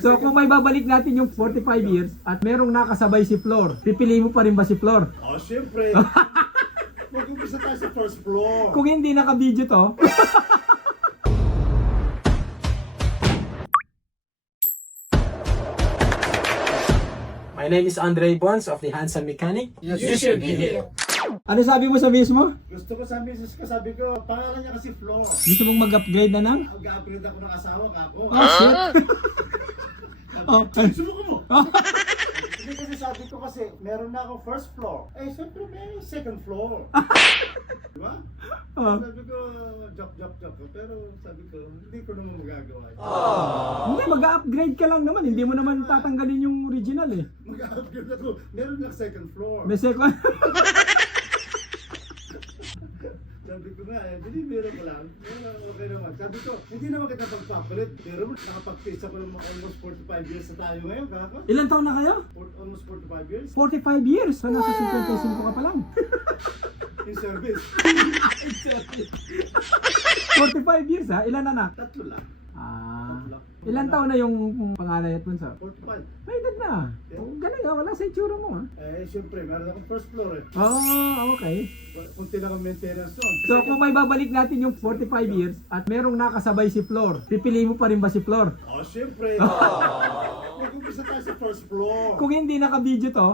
So kung may babalik natin yung 45 years at merong nakasabay si Flor, pipiliin mo pa rin ba si Flor? Oh, syempre. Mag-umpisa tayo sa first floor. Kung hindi naka-video to, My name is Andre Bonds of the Handsome Mechanic. Yes, You should be here. ano sabi mo sa mismo? Gusto ko sa misis ko, sabi ko, pangalan niya kasi Flo. Gusto mong mag-upgrade na ng? Mag-upgrade ako ng asawa kako. Oh shit! Oh, Subukan mo. oh. Hindi kasi sabi ko kasi, meron na ako first floor. Eh, siyempre may second floor. Diba? Oh. Sabi ko, joke. Pero sabi ko, hindi ko naman magagawa. Hindi, mag-upgrade ka lang naman. Hindi mo naman tatanggalin yung original eh. Mag-upgrade ako. Meron lang second floor. May second. Sabi ko nga, dinibira ko lang. Okay naman. Sabi ko, hindi naman kita pagpapalit. Pero nakapag-face ako ng almost 45 years na tayo ngayon, kaka? Ilan taon na kayo? Almost 45 years 45 years. So nasa 55 ka pa lang. in service. 45 years ha? Ilan anak? Tatlo lang. Ilan taon na yung panganay at bunso? 45. May edad na. Oh, galing ha, wala sa itsura mo ha. Eh, siyempre, meron akong first floor eh. Oh, okay. Kunti lang ang maintenance doon. So kung may babalik natin yung 45 years at merong nakasabay si Flor, pipiliin mo pa rin ba si Flor? Oh, siyempre. Mag-umpisa tayo sa first floor. Kung hindi naka-video to,